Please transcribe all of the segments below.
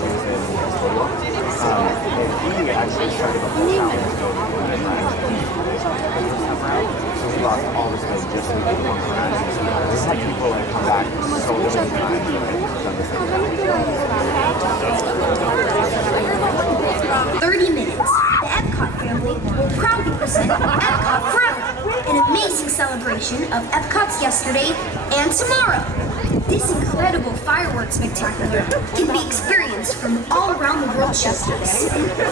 And he actually started a whole challenge going to so he lost all his weight just so he could walk around. We've had people that come back so many times and done the same thing. 30 minutes. The Epcot family will proudly present Epcot Forever, an amazing celebration of Epcot's yesterday and tomorrow. This incredible fireworks spectacular can be experienced from all around the World Showcase.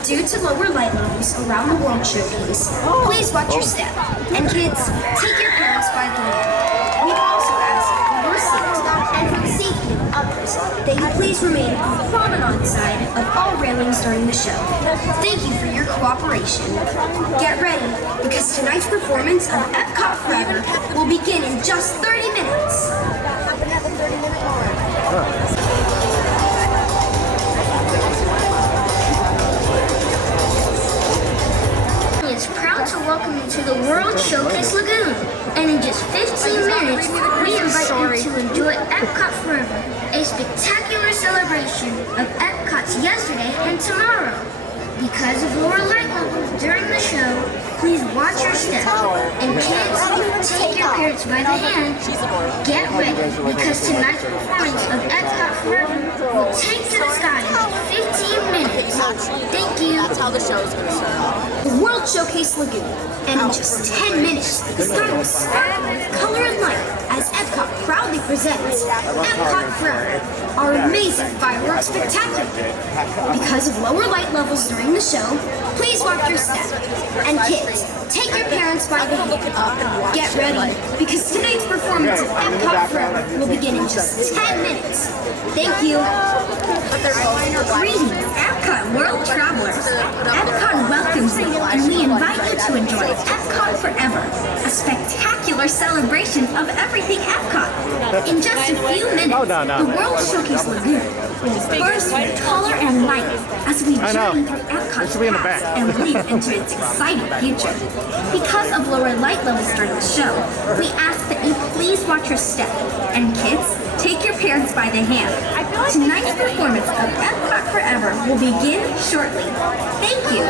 Due to lower light levels around the World Showcase, please watch your step. And kids, take your parents by the hand. We also ask for your safety and for the safety of others that you please remain on the promenade side of all railings during the show. Thank you for your cooperation. Get ready, because tonight's performance of Epcot Forever will begin in just 30 minutes. Is proud to welcome you to the World Showcase Lagoon, and in just 15 minutes, we invite you to enjoy Epcot Forever, a spectacular celebration of Epcot's yesterday and tomorrow. Because of lower light levels during the show, please watch your step. And kids, take your parents by the hand. Get ready, because tonight's performance of Epcot Forever will take to the sky in 15 minutes. Thank you. That's how the show is going to start off. The World Showcase Lagoon. And in just 10 minutes, the sky will sparkle with color and light as Epcot proudly presents Epcot Forever, our amazing fireworks spectacular. Because of lower light levels during the show, please watch your step. And kids, take your parents by the hand. Get ready, because tonight's performance of Epcot Forever will begin in just 10 minutes. Thank you. Greetings, Epcot World Travelers. Epcot welcomes you, and we invite you to enjoy Epcot Forever, a spectacular celebration of everything Epcot. In just a few minutes, the World Showcase Lagoon will burst with color and light as we journey through Epcot's past and leap into its exciting future. Because of lower light levels during the show, we ask that you please watch your step. And kids, take your parents by the hand. Tonight's performance of Epcot Forever will begin shortly. Thank you.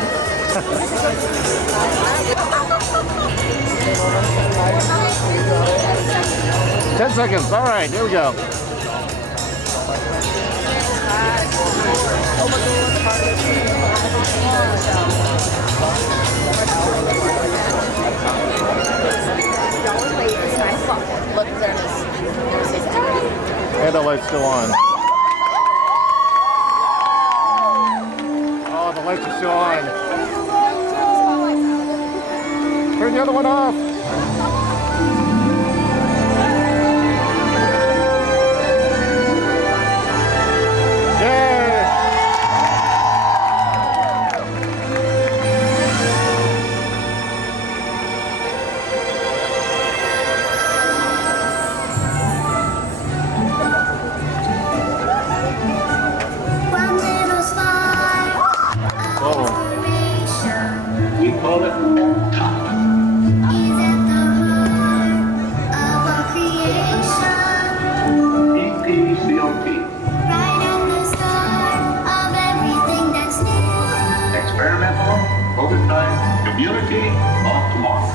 10 seconds. All right, here we go. Look, there it is. And the light's still on. Oh, the lights are still on. Turn the other one off. We call it top. EPCOT. Experimental prototype community of tomorrow.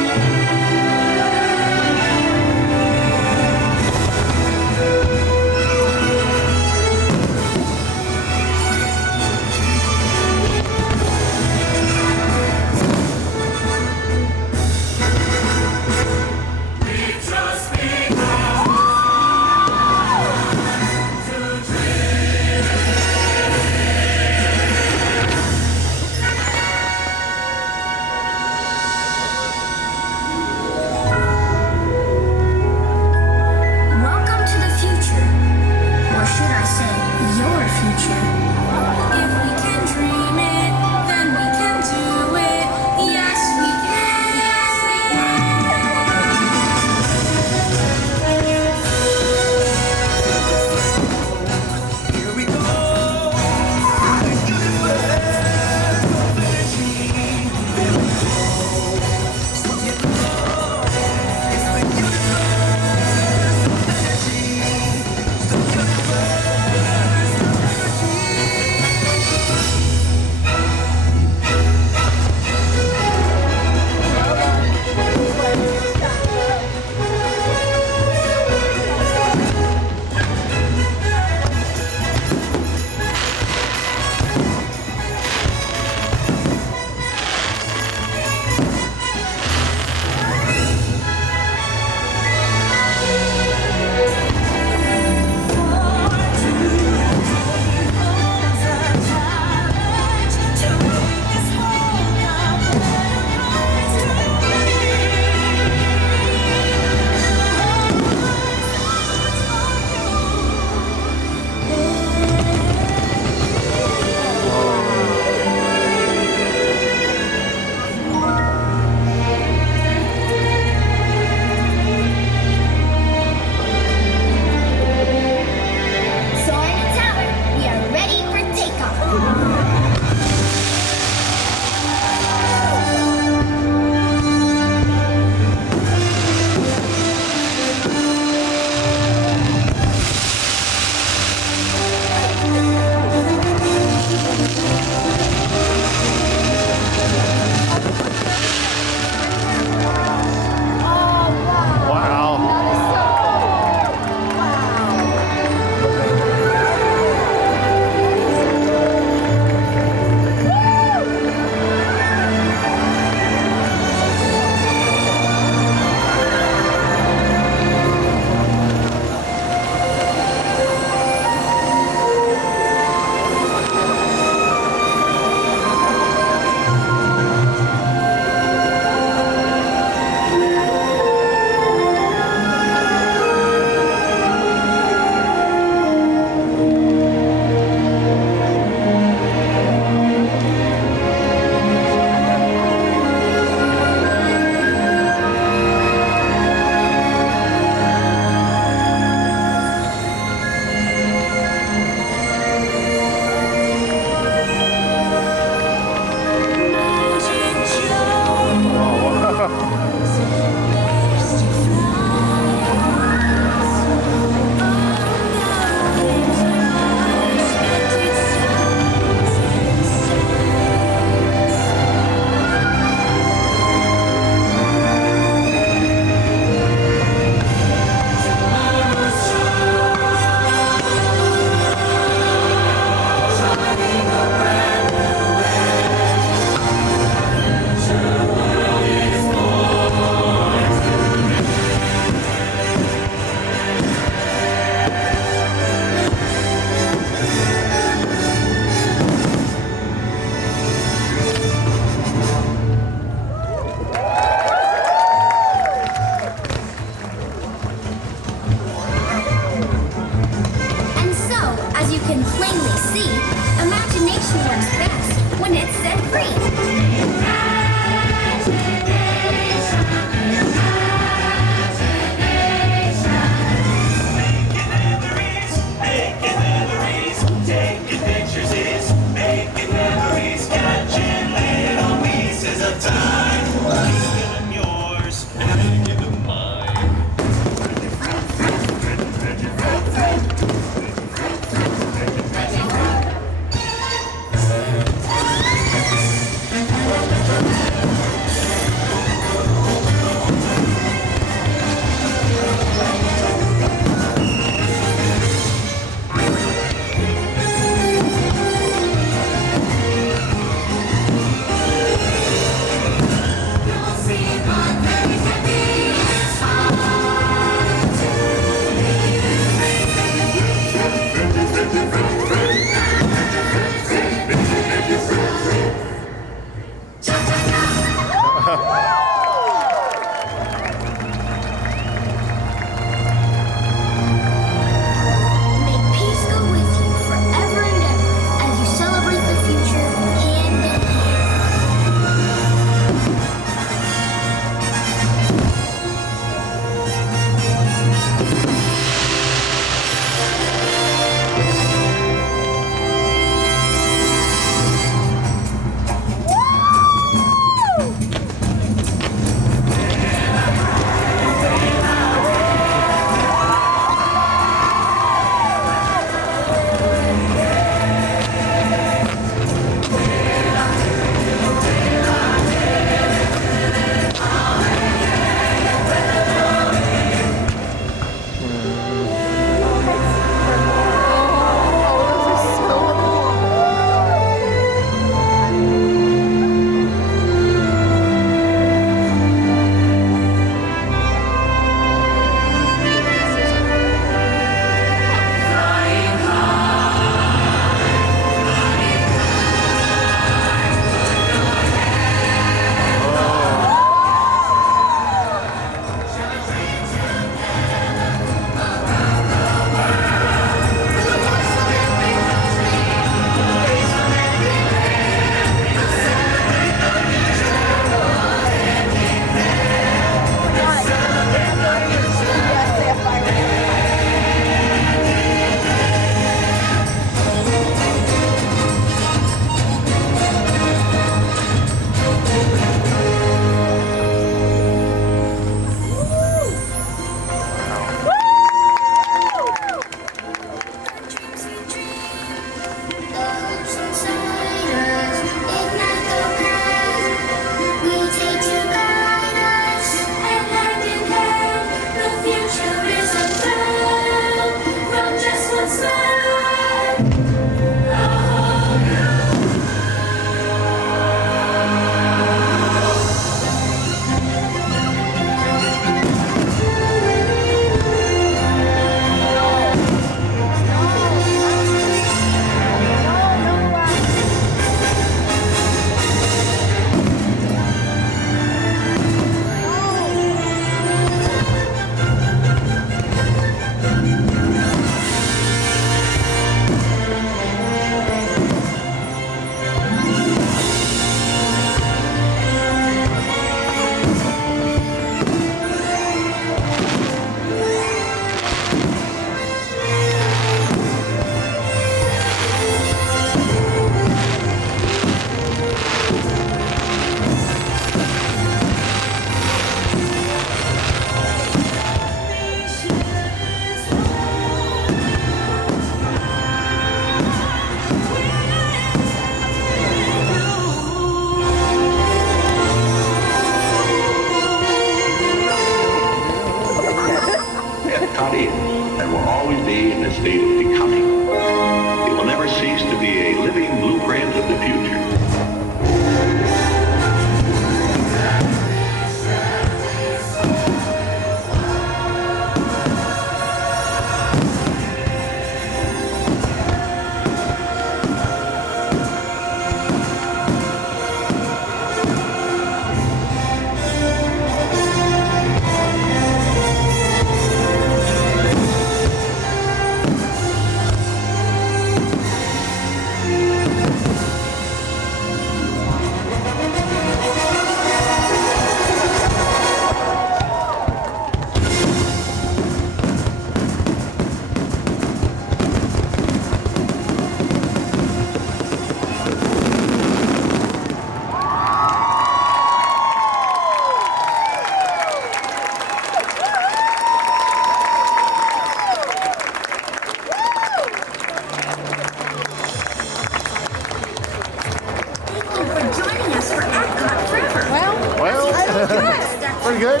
Pretty good?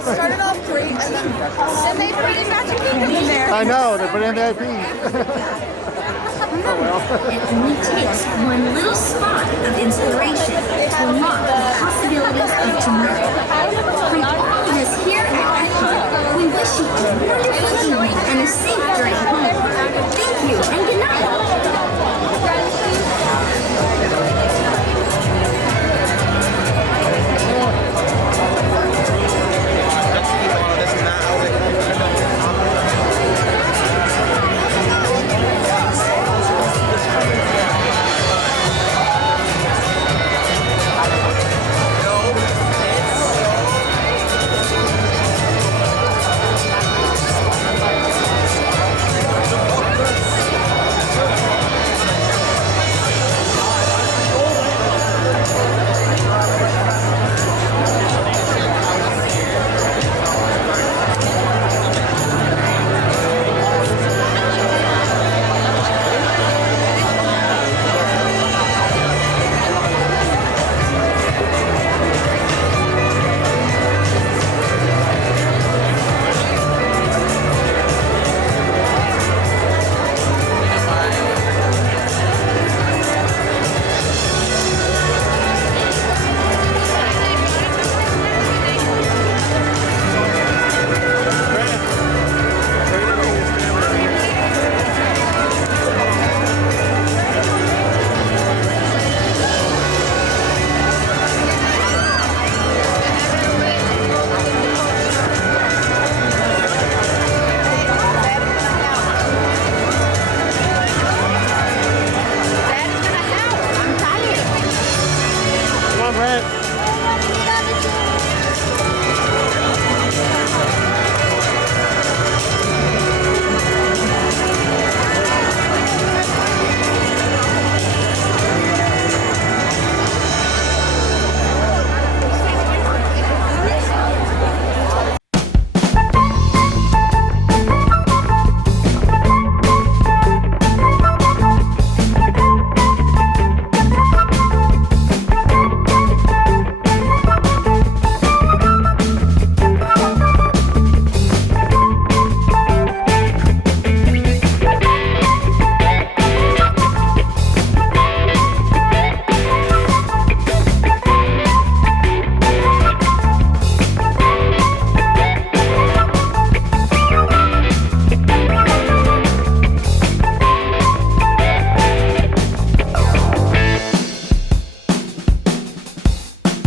Started off great, and then they put in Magic Kingdom in there. I know, they put in VIP. It only takes one little spot of inspiration to unlock the possibilities